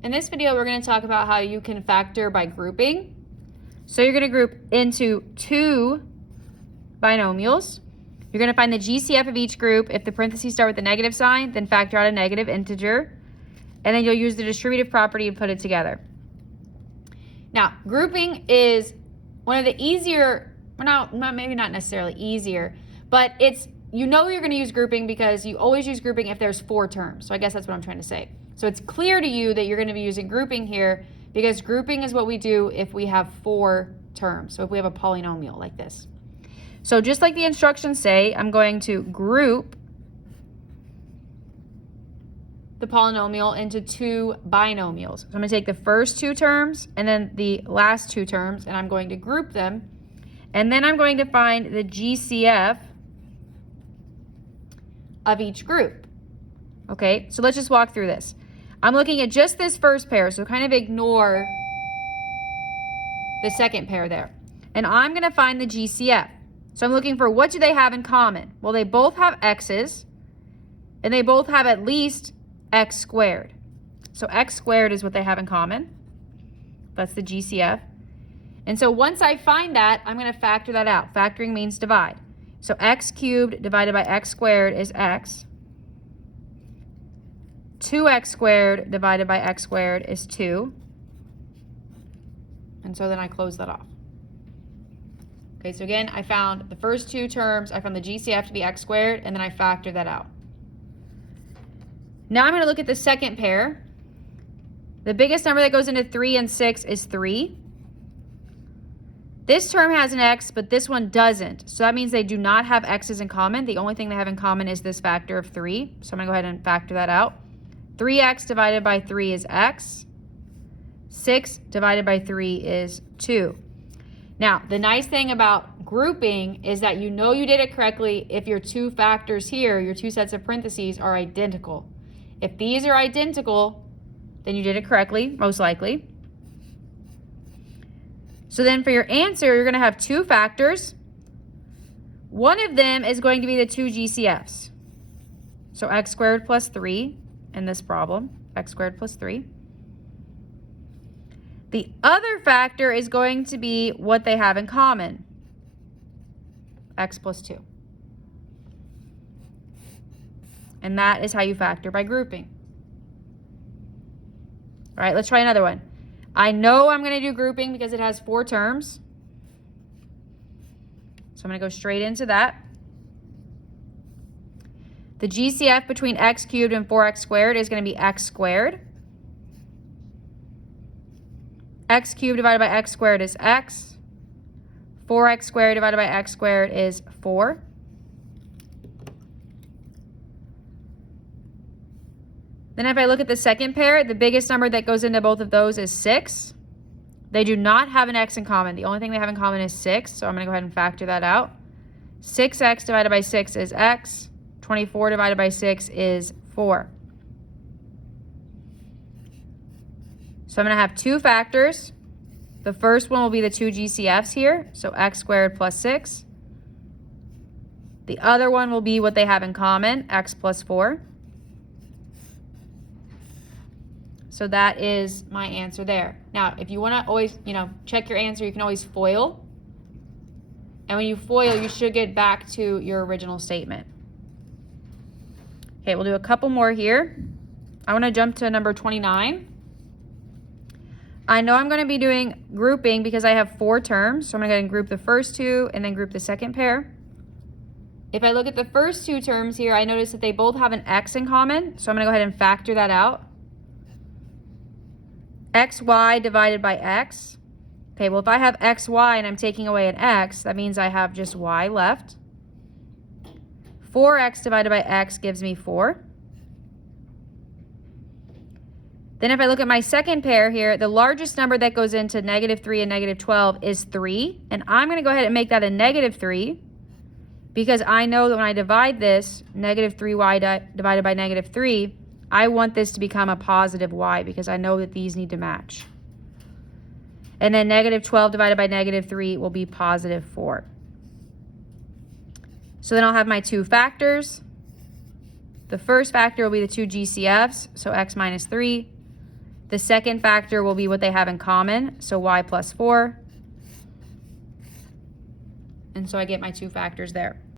In this video, we're going to talk about how you can factor by grouping. So you're going to group into two binomials. You're going to find the GCF of each group. If the parentheses start with a negative sign, then factor out a negative integer. And then you'll use the distributive property and put it together. Now, grouping is one of the easier, maybe not necessarily easier, but you know you're going to use grouping because you always use grouping if there's four terms. So I guess that's what I'm trying to say. So it's clear to you that you're going to be using grouping here because grouping is what we do if we have four terms. So if we have a polynomial like this. So just like the instructions say, I'm going to group the polynomial into two binomials. So I'm going to take the first two terms and then the last two terms, and I'm going to group them. And then I'm going to find the GCF of each group. Okay, so let's just walk through this. I'm looking at just this first pair, so kind of ignore the second pair there. And I'm going to find the GCF. So I'm looking for what do they have in common? Well, they both have x's, and they both have at least x squared. So x squared is what they have in common. That's the GCF. And so once I find that, I'm going to factor that out. Factoring means divide. So x cubed divided by x squared is x. 2x squared divided by x squared is 2. And so then I close that off. Okay, so again, I found the first two terms. I found the GCF to be x squared, and then I factored that out. Now I'm going to look at the second pair. The biggest number that goes into 3 and 6 is 3. This term has an x, but this one doesn't. So that means they do not have x's in common. The only thing they have in common is this factor of 3. So I'm going to go ahead and factor that out. 3x divided by 3 is x. 6 divided by 3 is 2. Now, the nice thing about grouping is that you know you did it correctly if your two factors here, your two sets of parentheses, are identical. If these are identical, then you did it correctly, most likely. So then for your answer, you're going to have two factors. One of them is going to be the two GCFs. So x squared plus 3 in this problem, x squared plus 3. The other factor is going to be what they have in common, x plus 2. And that is how you factor by grouping. All right, let's try another one. I know I'm going to do grouping because it has four terms. So I'm going to go straight into that. The GCF between x cubed and 4x squared is going to be x squared. X cubed divided by x squared is x. 4x squared divided by x squared is 4. Then if I look at the second pair, the biggest number that goes into both of those is 6. They do not have an x in common. The only thing they have in common is 6, so I'm going to go ahead and factor that out. 6x divided by 6 is x. 24 divided by 6 is 4. So I'm going to have two factors. The first one will be the two GCFs here, so x squared plus 6. The other one will be what they have in common, x plus 4. So that is my answer there. Now, if you want to always, check your answer, you can always FOIL. And when you FOIL, you should get back to your original statement. Okay, we'll do a couple more here. I want to jump to number 29. I know I'm going to be doing grouping because I have four terms. So I'm going to go ahead and group the first two and then group the second pair. If I look at the first two terms here, I notice that they both have an x in common. So I'm going to go ahead and factor that out. xy divided by x. Okay, well, if I have xy and I'm taking away an x, that means I have just y left. 4x divided by x gives me 4. Then if I look at my second pair here, the largest number that goes into -3 and -12 is 3. And I'm going to go ahead and make that a -3 because I know that when I divide this, -3y divided by -3, I want this to become a positive y because I know that these need to match. And then -12 divided by -3 will be positive 4. So then I'll have my two factors. The first factor will be the two GCFs, so x minus 3. The second factor will be what they have in common, so y plus 4. And so I get my two factors there.